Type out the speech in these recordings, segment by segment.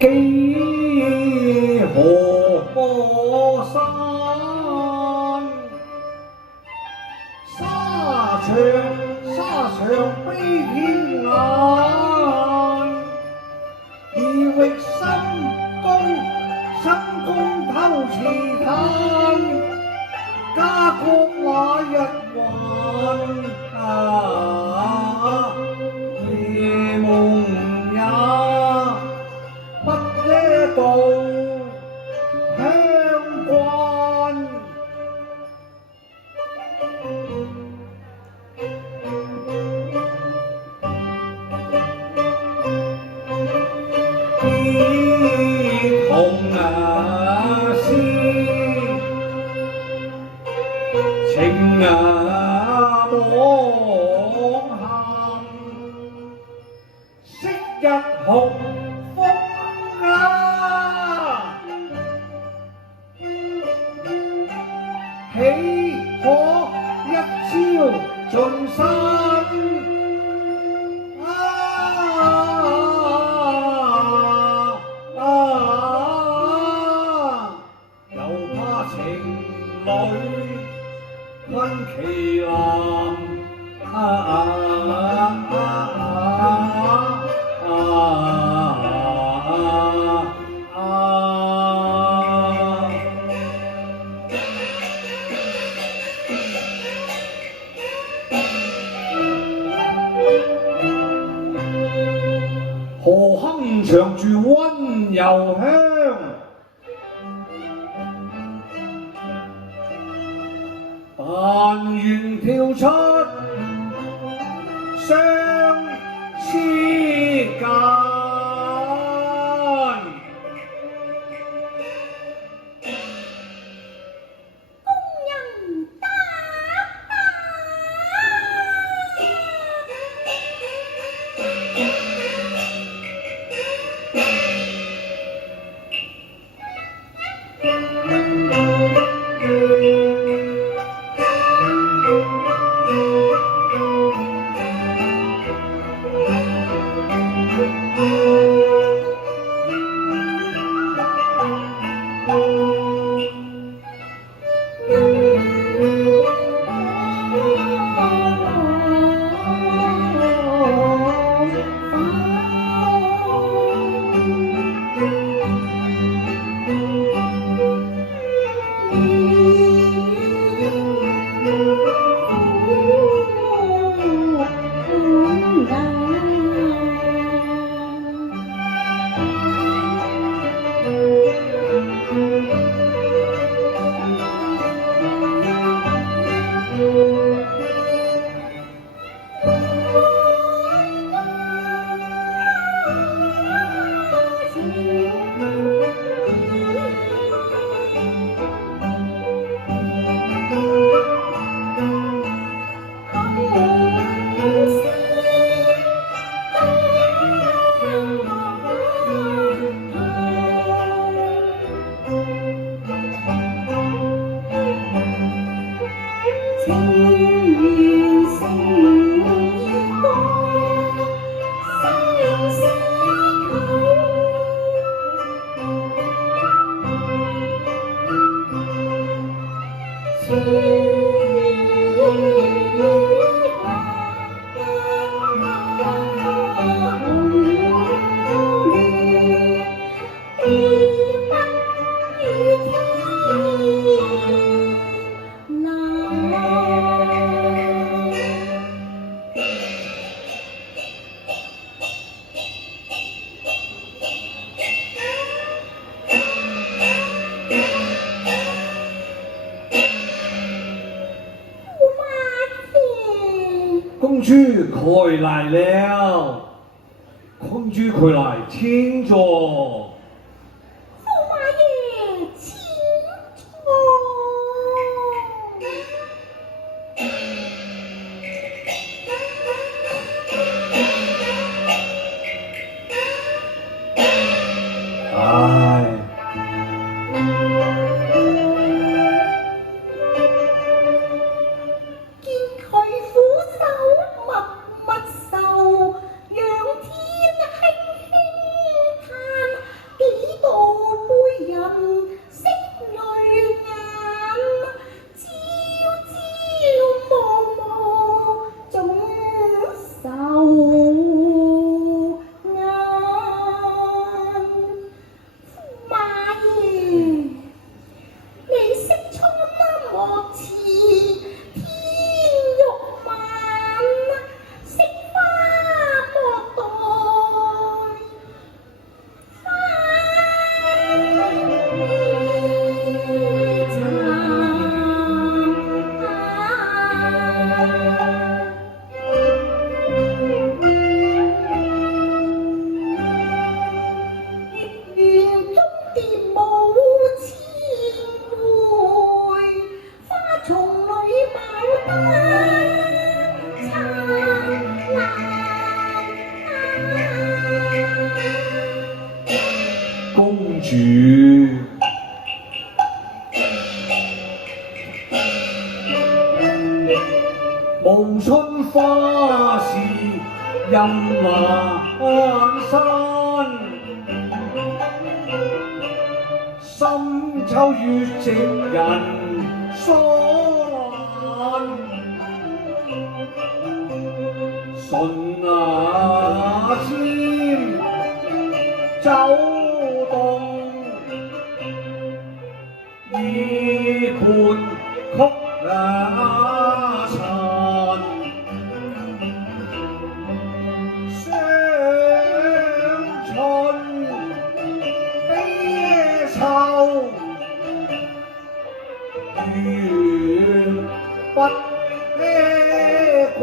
几何过山，沙場悲天眼，意域深宮偷刺炭，家國那日還夜夢也不遮道鄉關。天空思情望行，昔日紅楓豈可一朝盡身？又怕情侶困其男，何堪長住溫柔鄉？但願跳出相思間。公主快來了，公主快來請坐。驸馬爺請坐。唉，見佢無春花事任難山，深秋月夕人疏懶。順尖走動，衣畔曲殘。雙春悲秋，月不慣。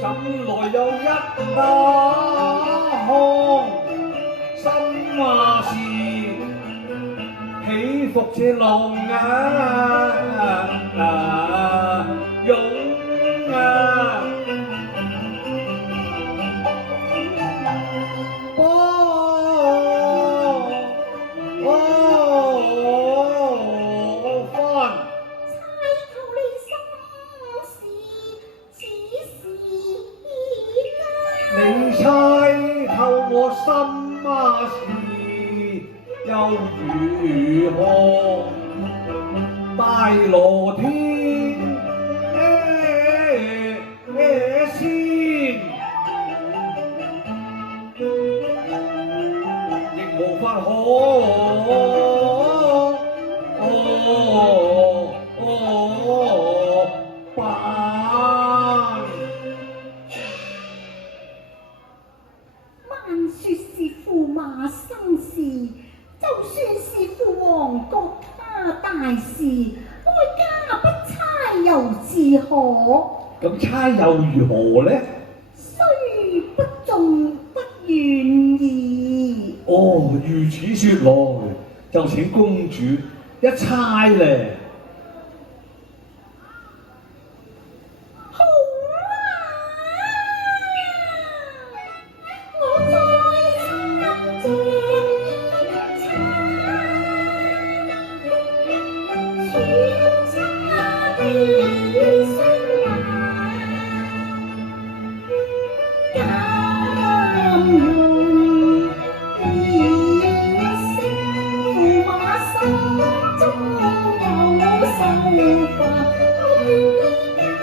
怎來又一打腔，心話是起伏這浪湧翻。你猜透我心事又如何？大羅天仙，亦無法辦。萬說是駙馬生事，就算是父王國家大事，哀家不猜又自何？咁猜又如何呢？雖不中不願意。哦，如此說來，就請公主一猜咧。好啊！我再參這穿插的雙眼，監用意識，駙馬心中有手法，我願意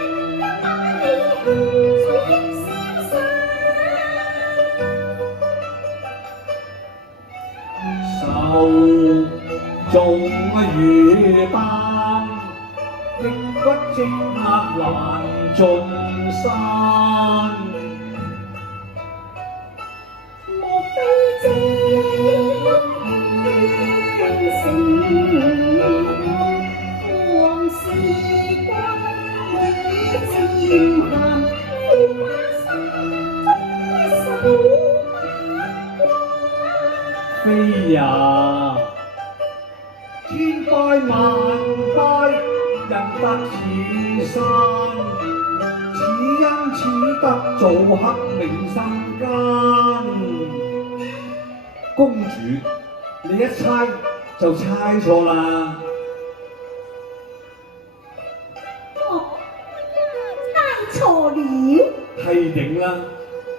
把你最瀟灑。手中雨擔，抑骨積壓難盡山。莫非這冤情，往事關你漸鹹，駙馬心中手馬關。非也，千拜萬拜，人得此山，此因此得做黑明心間。公主，你一猜就猜錯啦。我猜錯了。係定啦，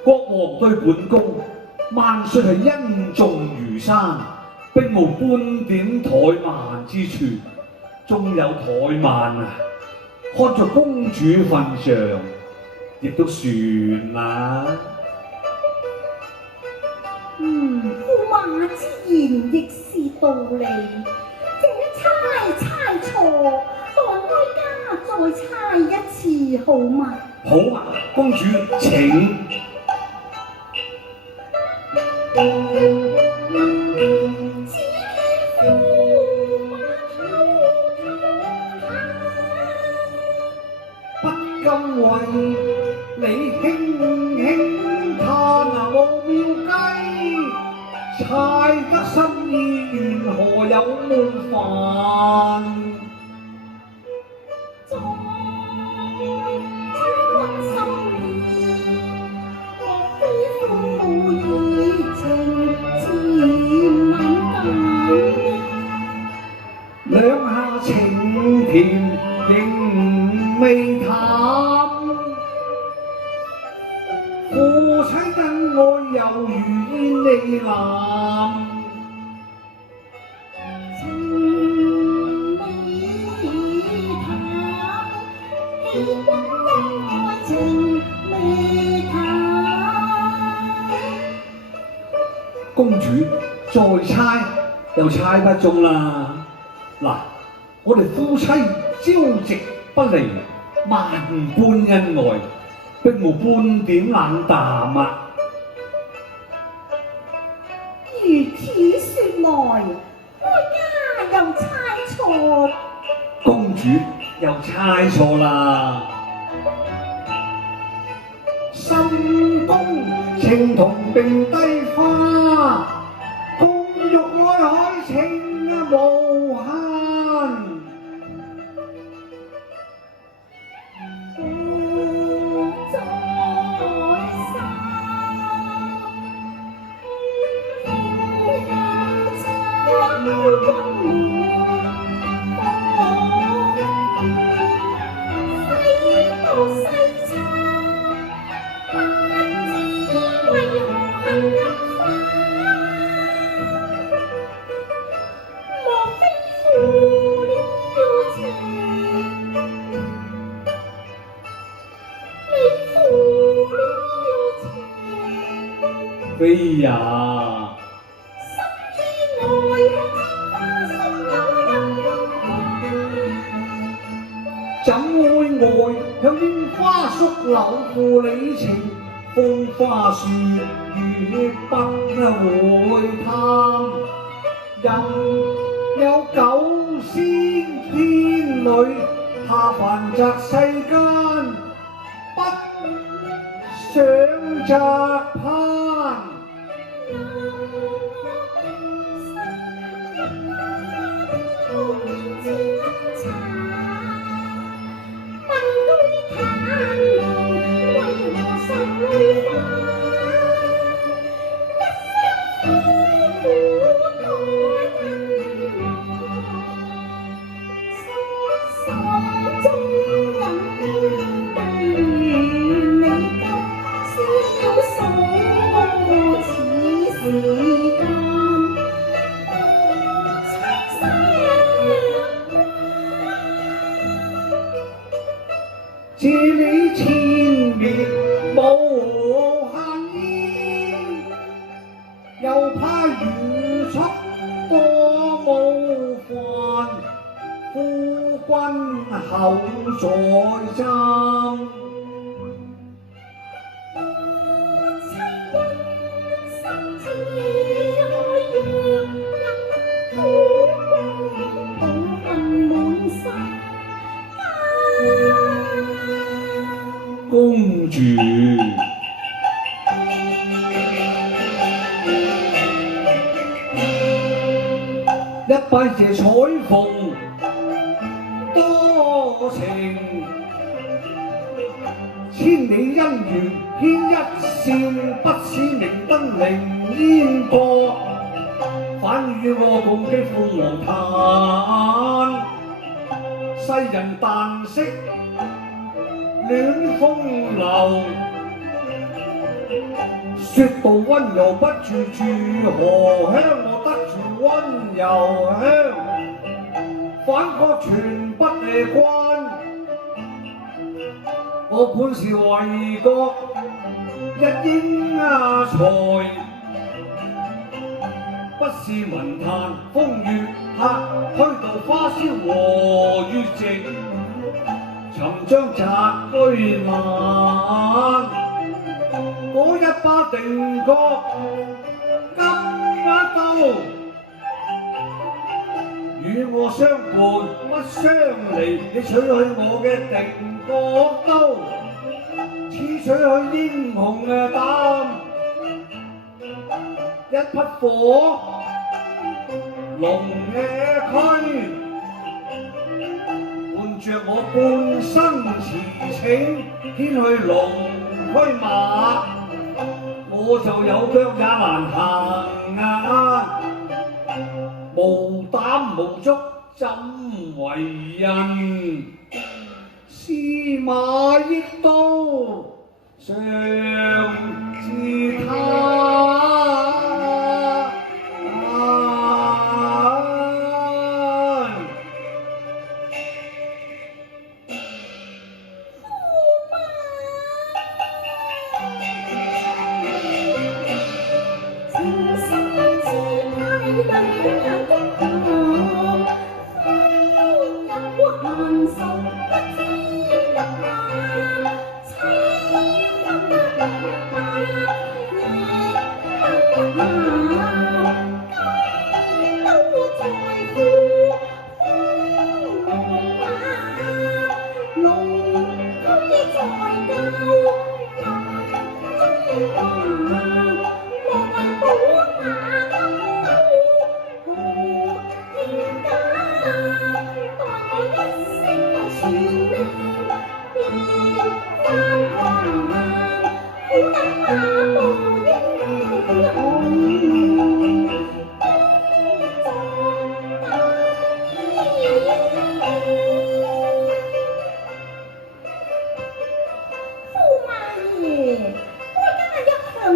國王對本宮萬歲係恩重如山，並無半點怠慢之處。縱有怠慢啊，看在公主份上，亦都算啦。駙馬之言亦是道理，這猜錯，待哀家再猜一次好嗎？好啊，公主請。只見駙馬不甘為你輕輕嘆無妙計，猜得心意緣何有悶煩？在君心裏，莫非父義情漸敏感？兩下情甜仍未淡，夫妻恩愛猶如煙氣藍。情未淡，氣君恩愛情未淡。公主再猜又猜不中啦！嗱，我哋夫妻朝夕不離，萬般恩愛，並無半點冷淡啊！如此說來，哀家又猜錯。公主又猜錯啦！深宮青銅並蒂花，共玉愛海情無限。福在心，輕輕唱君西多西差，不知為何恨入花。莫非負了情？你負了情？妃呀，心內花宿柳怎會愛向櫻花宿柳負你情？風花雪月不會貪，任有九仙天女下凡擲世間，不想摘攀。借你千面無限煙，又怕如出多冒犯，夫君後再爭。公主，一拜謝彩鳳多情，千里姻緣牽一線，不使明燈靈煙過，反與我共擊鳳凰嘆，世人但識戀風流，説道溫柔不住住荷香，我得住溫柔香，反覺全不關。我本是為國一英才，不是文壇風月客，虛度花宵和月夕。尋將宅居難，嗰一把定國金刀，與我相伴不相離。你取去我嘅定國刀，似取去英雄嘅膽，一匹火龍野區。着我半生馳騁，牽去龍驅馬，我就有腳也難行啊！無膽無足怎為人？馬益都，上自他。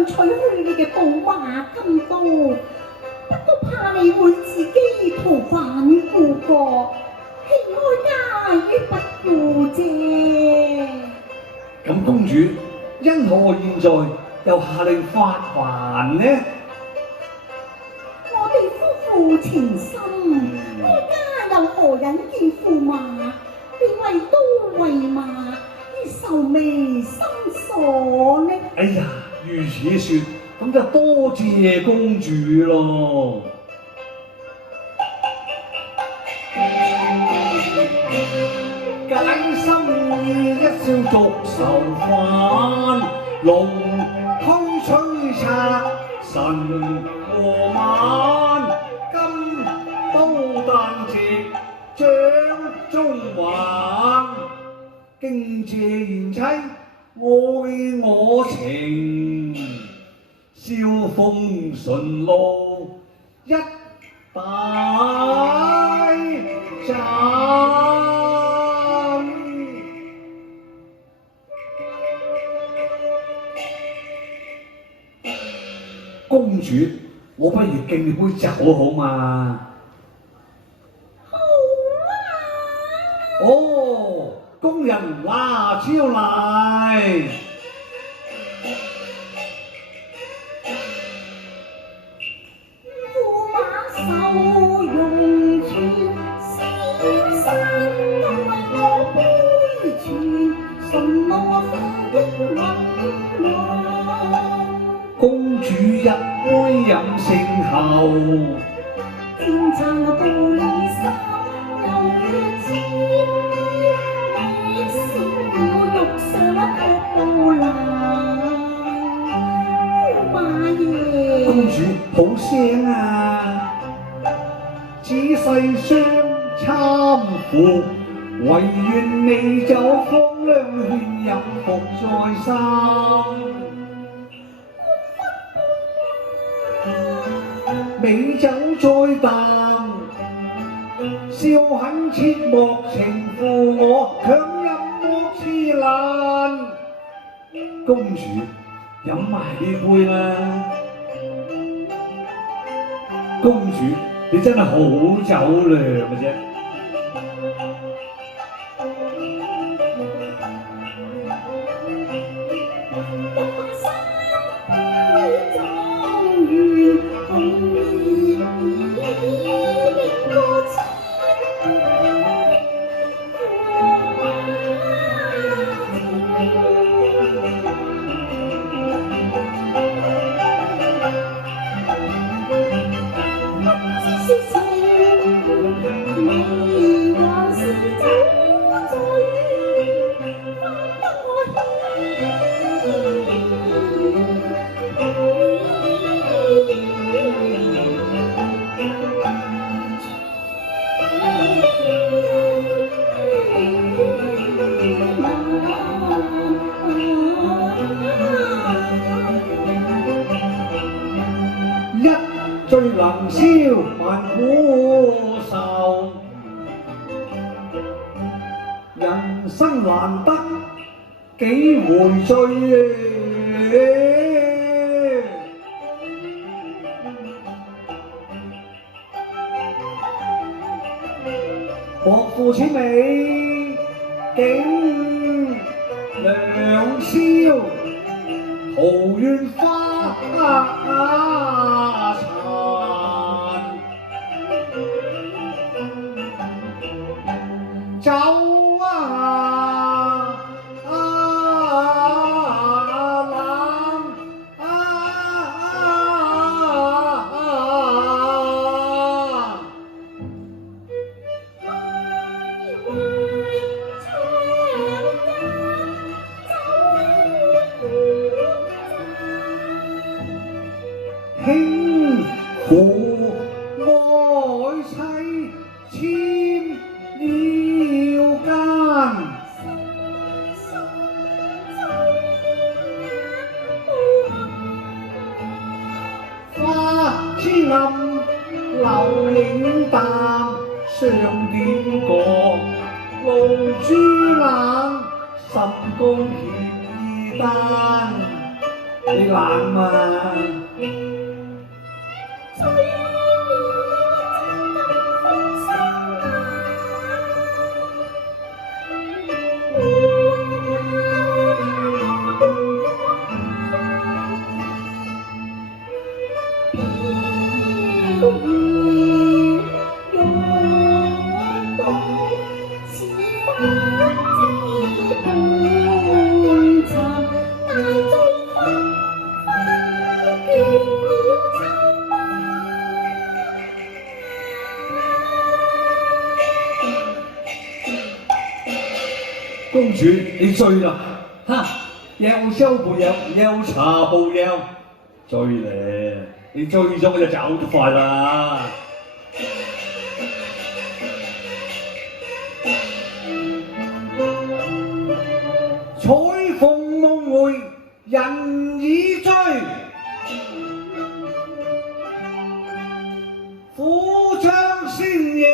取去你嘅寶馬金刀，不過怕你會自己逃返故國，棄哀家於不顧啫。咁公主因何現在又下令發還呢？我哋夫婦情深，哀家又何忍見駙馬，便為刀為馬而愁眉深鎖呢？哎呀！如此說，咁就多謝公主咯。解心一笑逐愁煩，龍推催策神和晚，金刀旦夕掌中還，敬謝賢妻愛我情，蕭風順路一大讚。公主，我不如敬你杯酒好嘛？好啊！哦，工人拿招嚟。手用串，先生因為我杯傳，順路風的溫暖。公主一杯飲勝後，正撐道理心，又越千里，小玉上一個闌馬爺。公主好聲啊！此世相參附，唯願美酒芳香勸飲服在心。美酒再淡，笑很切莫情負我，強飲莫痴難。公主飲埋呢杯啦！公主，你真係好酒量嘅啫。醉能消萬苦愁，人生難得幾回醉。國父千里景良宵，桃源花殘。酒輕撫愛妻纖腰間，花枝暗流影淡，上點過露珠冷，心公協意單。你冷嘛？公主，你醉啦！哈，有燒步有茶步有，醉咧！你醉咗我就走得快啦！彩鳳夢回人已醉，苦將先夜。